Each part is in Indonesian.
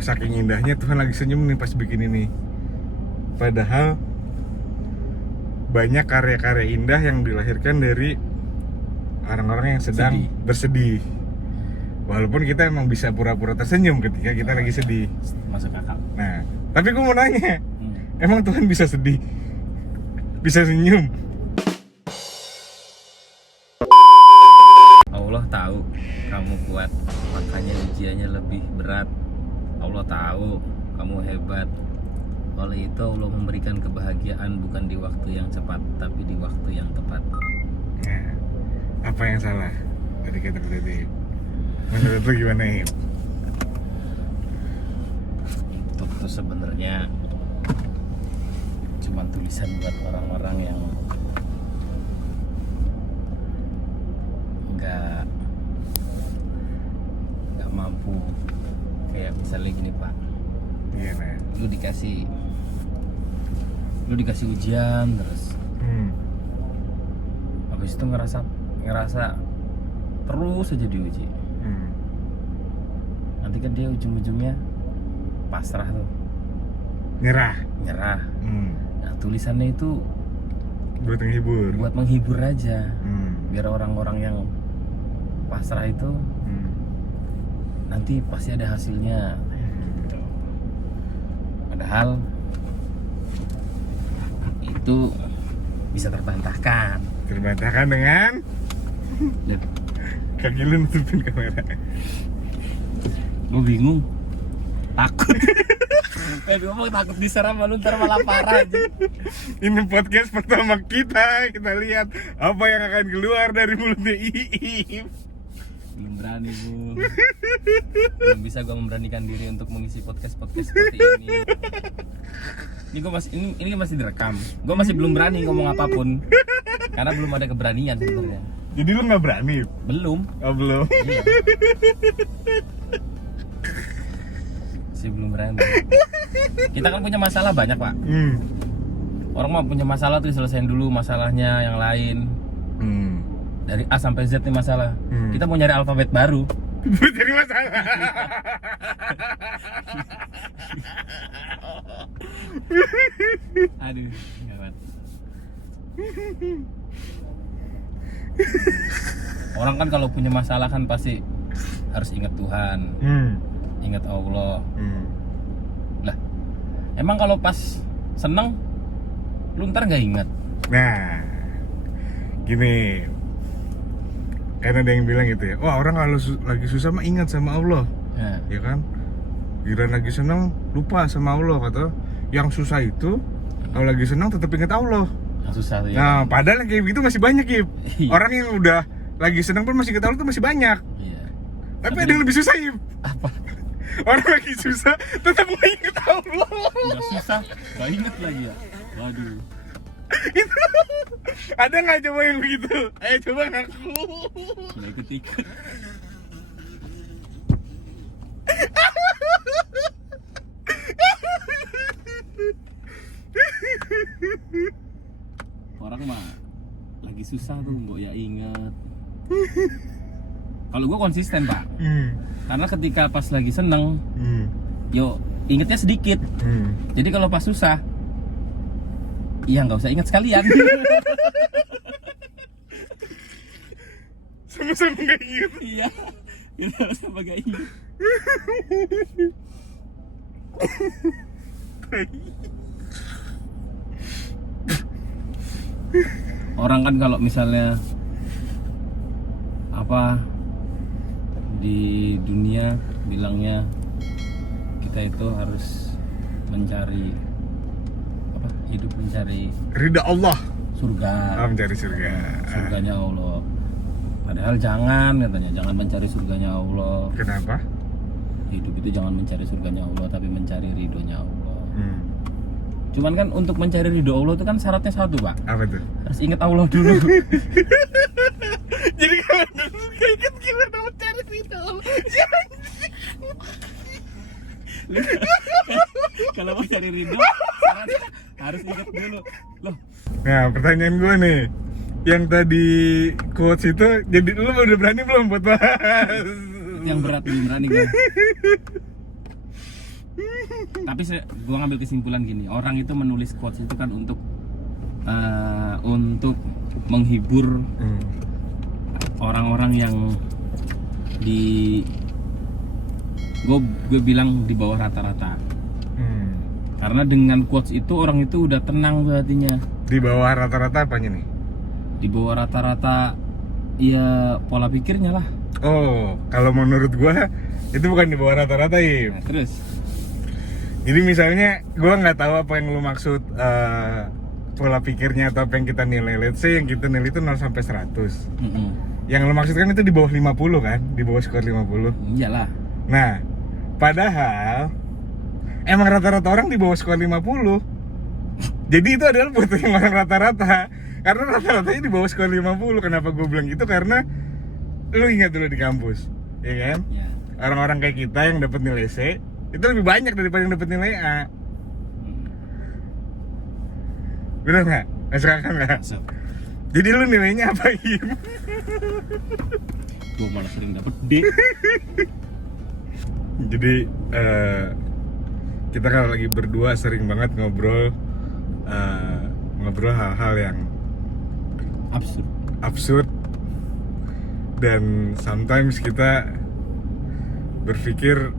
Wah, saking indahnya Tuhan lagi senyum nih pas bikin ini. Padahal banyak karya-karya indah yang dilahirkan dari orang-orang yang sedang bersedih. Walaupun kita emang bisa pura-pura tersenyum ketika kita lagi sedih. Masuk akal. Nah, tapi gue mau nanya, emang Tuhan bisa sedih? Bisa senyum? Allah tahu kamu kuat, makanya ujiannya lebih berat. Allah tahu kamu hebat. Oleh itu Allah memberikan kebahagiaan bukan di waktu yang cepat, tapi di waktu yang tepat. Nah, apa yang salah dari kata tadi? Menurut lu gimana ya? Itu tuh sebenarnya cuma tulisan buat orang-orang yang nggak mampu. Kayak misalnya gini Pak, Iya, nah. lu dikasih ujian terus, habis itu ngerasa terus aja diuji. Nanti kan dia ujung-ujungnya pasrah tuh, Nyerah. Nah tulisannya itu Buat menghibur. menghibur aja, biar orang-orang yang pasrah itu nanti pasti ada hasilnya. Gitu. Padahal itu bisa terbantahkan. Terbantahkan dengan kaki lu nutupin kamera. Gue bingung, takut. Gue mau takut diserang malu ntar malah parah aja. Ini podcast pertama kita lihat apa yang akan keluar dari mulutnya Iip. Belum berani Bu, belum bisa gue memberanikan diri untuk mengisi podcast seperti ini. Ini masih direkam. Gue masih belum berani ngomong apapun karena belum ada keberanian sebenarnya. Jadi lu nggak berani? Belum. Oh, belum. Iya. Masih belum berani. Kita kan punya masalah banyak Pak. Orang mah punya masalah tuh diselesain dulu masalahnya yang lain. Dari A sampai Z nih masalah. Kita mau nyari alfabet baru. Jadi masalah. Aduh, gawat. Orang kan kalau punya masalah kan pasti harus ingat Tuhan, ingat Allah. Lah, emang kalau pas seneng, lu ntar nggak ingat? Nah, gini. Kan ada yang bilang gitu ya, wah orang kalau lagi susah mah ingat sama Allah, ya kan? Giliran lagi senang lupa sama Allah, kata. Yang susah itu kalau lagi senang tetap ingat Allah. Yang susah tuh ya. Nah, padahal yang kayak gitu masih banyak, Ip. Orang yang udah lagi senang pun masih ingat Allah tuh masih banyak. Iya. Tapi ada yang lebih susah, Ip. Apa? Orang lagi susah tetap nggak ingat Allah. Udah susah, nggak inget lagi ya. Waduh. Itu ada nggak coba yang begitu? Ayo coba ngaku. Udah ikut-ikut. Orang mah lagi susah tuh, mbok ya inget. Kalau gue konsisten Pak, karena ketika pas lagi seneng, yo ingetnya sedikit. Jadi kalau pas susah, iya nggak usah ingat sekalian. Sama-sama nggak ingat. Iya, kita sama gak ingat. Orang kan kalau misalnya apa di dunia bilangnya kita itu harus mencari apa, hidup mencari Ridha Allah. surga, Mencari surga. surganya Allah. Padahal jangan, katanya, jangan mencari surganya Allah. Kenapa? Hidup itu jangan mencari surganya Allah, tapi mencari ridhonya Allah. Cuman kan untuk mencari ridho Allah itu kan syaratnya satu Pak, Apa tuh? harus ingat Allah dulu. Jadi kalau nggak ingat gimana mencari ridho Allah? Kalau mau cari ridho syaratnya harus ingat dulu. Loh, Nah, pertanyaan gue nih, yang tadi quotes itu, jadi lu udah berani belum buat bahas? yang berat belum berani gue. Tapi gue ngambil kesimpulan gini, orang itu menulis quotes itu kan untuk menghibur orang-orang yang di gue bilang di bawah rata-rata. Karena dengan quotes itu orang itu udah tenang tuh hatinya. Di bawah rata-rata apanya nih? Di bawah rata-rata ya pola pikirnya lah. Oh, kalau menurut gua itu bukan di bawah rata-rata ya. Nah, terus jadi misalnya gua nggak tahu apa yang lu maksud pola pikirnya atau apa yang kita nilai. Let's say yang kita nilai itu 0 sampai 100. Yang lu maksud kan itu di bawah 50 kan? Di bawah skor 50. Iyalah. Nah, padahal emang rata-rata orang di bawah skor 50. Jadi itu adalah buat yang orang rata-rata. Karena rata-ratanya di bawah skor 50. Kenapa gue bilang gitu? Karena lu ingat dulu di kampus, ya kan? Ya. Orang-orang kayak kita yang dapat nilai C itu lebih banyak daripada yang dapat nilai A. Bener nggak? Masuk akal nggak? Masuk. Jadi lu nilainya apa, Im? Gue malah sering dapet D. Jadi kita kalau lagi berdua sering banget ngobrol hal-hal yang absurd dan sometimes kita berpikir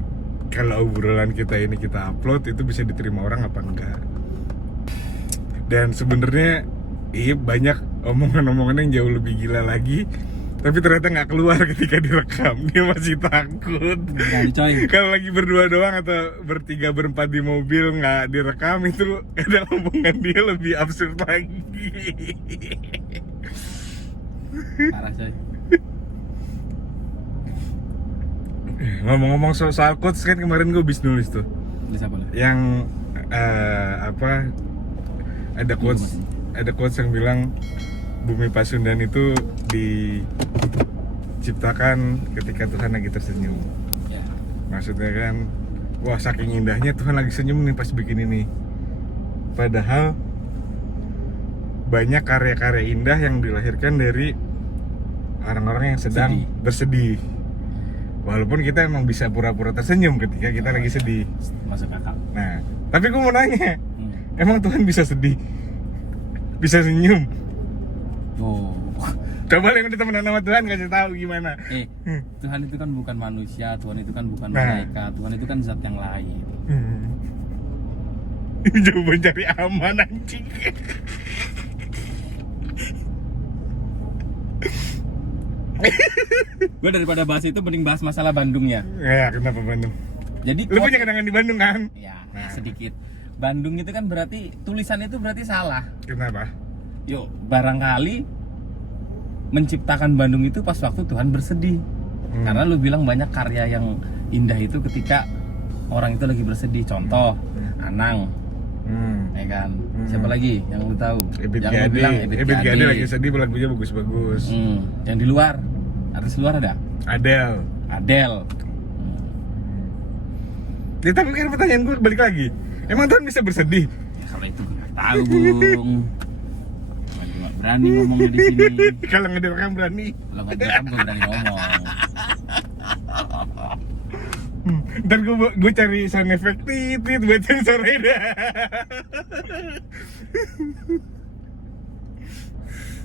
kalau obrolan kita ini kita upload itu bisa diterima orang apa enggak. Dan sebenarnya iya banyak omongan-omongan yang jauh lebih gila lagi, tapi ternyata nggak keluar ketika direkam. Dia masih takut. Kalau lagi berdua doang atau bertiga berempat di mobil nggak direkam, itu kadang omongan dia lebih absurd lagi. Parah coy. Ngomong-ngomong soal quotes, kan kemarin gue habis nulis tuh. Tulis apa lah? Yang ada quotes yang bilang Bumi Pasundan itu diciptakan ketika Tuhan lagi tersenyum. Ya. Maksudnya kan, wah saking indahnya Tuhan lagi senyum nih pas bikin ini. Padahal banyak karya-karya indah yang dilahirkan dari orang-orang yang sedang bersedih. Walaupun kita emang bisa pura-pura tersenyum ketika kita lagi sedih. Masuk akal. Nah, tapi gue mau nanya, emang Tuhan bisa sedih? Bisa senyum? Oh. Coba yang udah temenan sama Tuhan kasih tahu gimana. Tuhan itu kan bukan manusia, Tuhan itu kan bukan malaikat, Tuhan itu kan zat yang lain. Coba cari aman anjing. Gue daripada bahas itu mending bahas masalah Bandungnya. Ya, kenapa Bandung? Jadi lu punya kenangan di Bandung kan? Ya, sedikit. Bandung itu kan berarti tulisan itu berarti salah. Kenapa? Yuk, barangkali menciptakan Bandung itu pas waktu Tuhan bersedih. Karena lu bilang banyak karya yang indah itu ketika orang itu lagi bersedih. Contoh, Anang. Ya kan? Siapa lagi yang lu tahu? Ebit Yang lu bilang Ebit Gade lagi sedih, lagunya bagus-bagus. Yang di luar, artis luar ada? Adele. Ya, tapi kan pertanyaan gue balik lagi. Emang Tuhan bisa bersedih? Ya, kalau itu gue nggak tahu, Bung. Gue nggak berani ngomongnya di sini. Kalau ngedirekam berani. Kalau nggak direkam gue berani ngomong. Ntar gue cari sound effect titit buat sensor dah.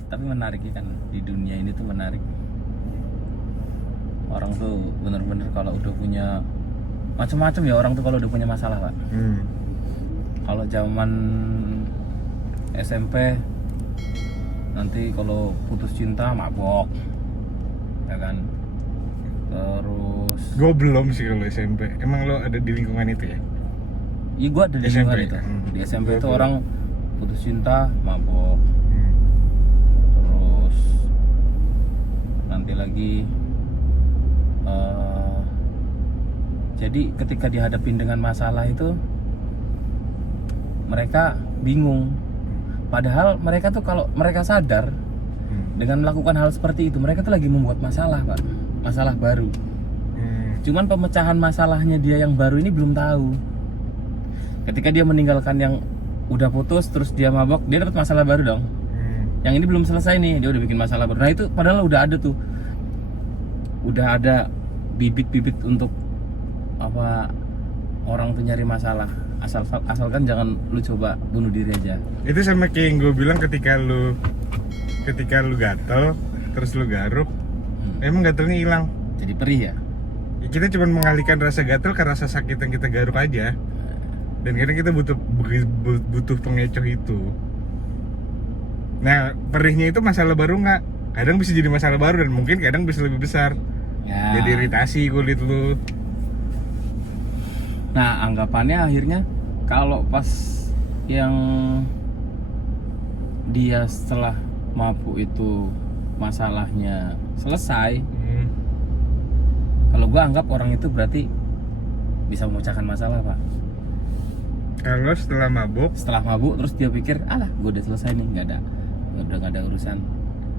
Tapi menarik ya kan, di dunia ini tuh menarik. Orang tuh bener-bener kalau udah punya macam-macam ya, orang tuh kalau udah punya masalah, Pak. Kalau zaman SMP nanti kalau putus cinta mabok, ya kan. Terus gue belum sih kalau SMP. Emang lo ada di lingkungan itu ya? iya, gue ada di lingkungan itu. Di SMP itu orang putus cinta mabok. Terus nanti lagi jadi ketika dihadapin dengan masalah itu mereka bingung. Padahal mereka tuh kalau mereka sadar dengan melakukan hal seperti itu, mereka tuh lagi membuat masalah, Pak. Masalah baru. Cuman pemecahan masalahnya dia yang baru ini belum tahu. Ketika dia meninggalkan yang udah putus terus dia mabok, dia dapat masalah baru dong. Yang ini belum selesai nih, dia udah bikin masalah baru. Nah itu padahal udah ada tuh. Udah ada bibit-bibit untuk orang tuh nyari masalah, asalkan jangan lu coba bunuh diri aja. Itu sama kayak yang gue bilang ketika lu gatel terus lu garuk, emang gatelnya hilang. Jadi perih ya. Ya, kita cuma mengalihkan rasa gatel ke rasa sakit yang kita garuk aja. Dan kadang kita butuh pengecoh itu. Nah, perihnya itu masalah baru nggak? Kadang bisa jadi masalah baru dan mungkin kadang bisa lebih besar. Ya. Jadi iritasi kulit lu. Nah, anggapannya akhirnya kalau pas yang dia setelah mabuk itu masalahnya selesai, kalau gua anggap orang itu berarti bisa memecahkan masalah, Pak. Kalau setelah mabuk Terus dia pikir, alah, gua udah selesai nih, udah nggak ada urusan.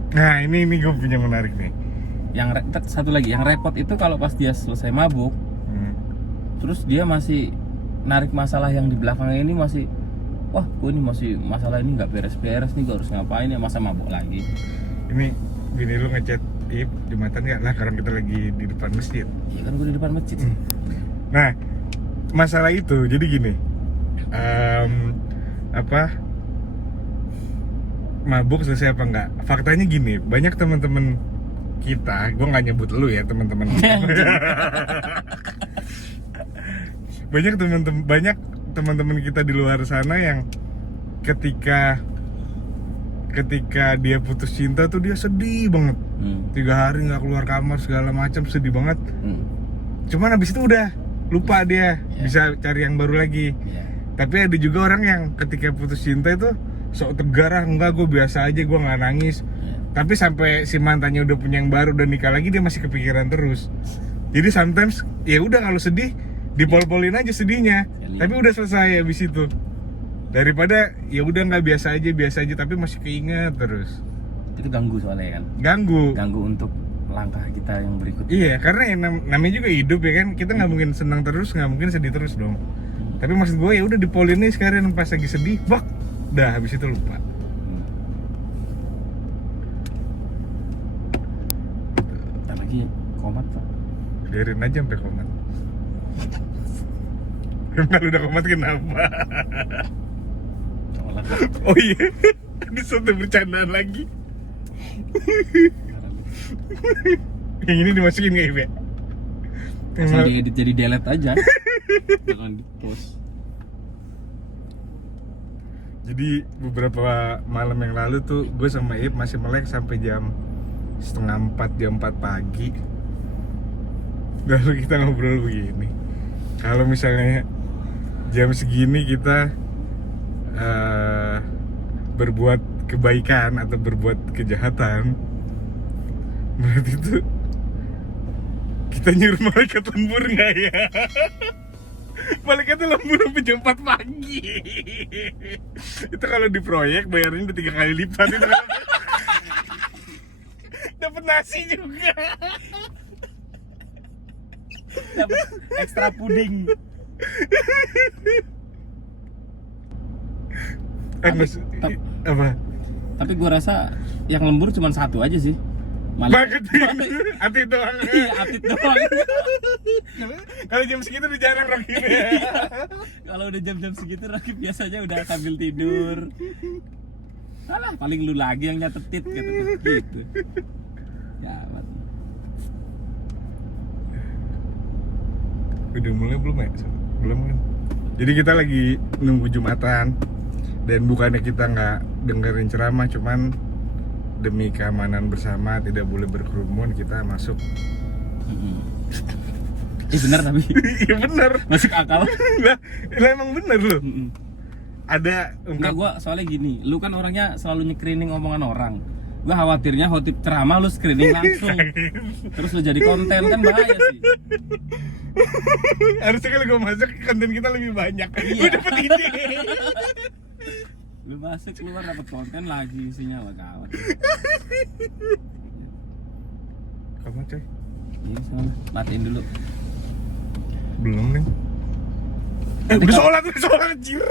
Nah, ini gue punya menarik nih. Satu lagi, yang repot itu kalau pas dia selesai mabuk, terus dia masih narik masalah yang di belakangnya ini masih, wah, gue ini masih masalah ini nggak beres-beres nih, gue harus ngapain ya, masa mabuk lagi. Ini bini lu ngechat, "Ip, Jumatan nggak?" Lah, karena kita lagi di depan masjid. Iya kan, gue di depan masjid sih. Nah, masalah itu jadi gini, mabuk selesai apa enggak? Faktanya gini, banyak teman-teman kita, gue nggak nyebut lu ya teman-teman. banyak teman-teman kita di luar sana yang ketika dia putus cinta tuh dia sedih banget. 3 hari nggak keluar kamar segala macam, sedih banget. Cuman abis itu udah lupa dia, bisa cari yang baru lagi. Tapi ada juga orang yang ketika putus cinta itu sok tegar, enggak, gue biasa aja, gue nggak nangis. Tapi sampai si mantannya udah punya yang baru dan nikah lagi, dia masih kepikiran terus. Jadi sometimes ya udah, kalau sedih dipol-polin aja sedihnya, tapi udah selesai abis itu. Daripada ya udah nggak biasa aja tapi masih keinget terus. Itu ganggu soalnya kan. Ganggu untuk langkah kita yang berikutnya. Iya, karena yang namanya juga hidup ya kan, kita nggak mungkin senang terus, nggak mungkin sedih terus dong. Tapi maksud gue ya udah dipolin nih sekarang, pas lagi sedih, bak, dah habis itu lupa. Ntar lagi komat, Pak. Biarin aja sampai komat. Kalau udah komat kenapa? Oh iya, ini satu bercandaan lagi. Yang ini dimasukin nggak Ibe? Langsung diedit jadi delete aja. Jangan di post. Jadi beberapa malam yang lalu tuh gue sama Ip masih melek sampai jam 3:30, jam 4 pagi. Lalu kita ngobrol begini, kalau misalnya jam segini kita berbuat kebaikan atau berbuat kejahatan, berarti itu kita nyuruh malaikat lembur nggak ya? Malaikatnya lembur sampai jam 4 pagi. Itu kalau di proyek bayarnya udah 3 kali lipat itu. Dapat nasi juga. Dapat ekstra puding. Apa? Tapi gue rasa yang lembur cuma satu aja sih. Banget. Atit doang. Iya, atit doang. Kalau jam segitu udah jarang rakib ya. Kalau udah jam-jam segitu rakib biasanya udah sambil tidur. Alah, paling lu lagi yang nyatetit gitu. Ya, udah mulai belum ya? Belum kan? Jadi kita lagi nunggu Jumatan. Dan bukannya kita nggak dengerin ceramah, cuman demi keamanan bersama, tidak boleh berkerumun, kita masuk. Bener tapi. Iya bener. Masuk akal. Lah emang bener loh. Ada enggak, gua soalnya gini, lu kan orangnya selalu screening omongan orang. Gua khawatirnya khotib ceramah lu screening langsung. Terus lu jadi konten, kan bahaya sih. Harusnya kalau gue masuk, konten kita lebih banyak. Iya. Gue dapet ide. Lu masuk, keluar dapet konten lagi, isinya gawat. Kamu coy? Iya, sana. Matiin dulu. Belum nih. Udah sholat anjir.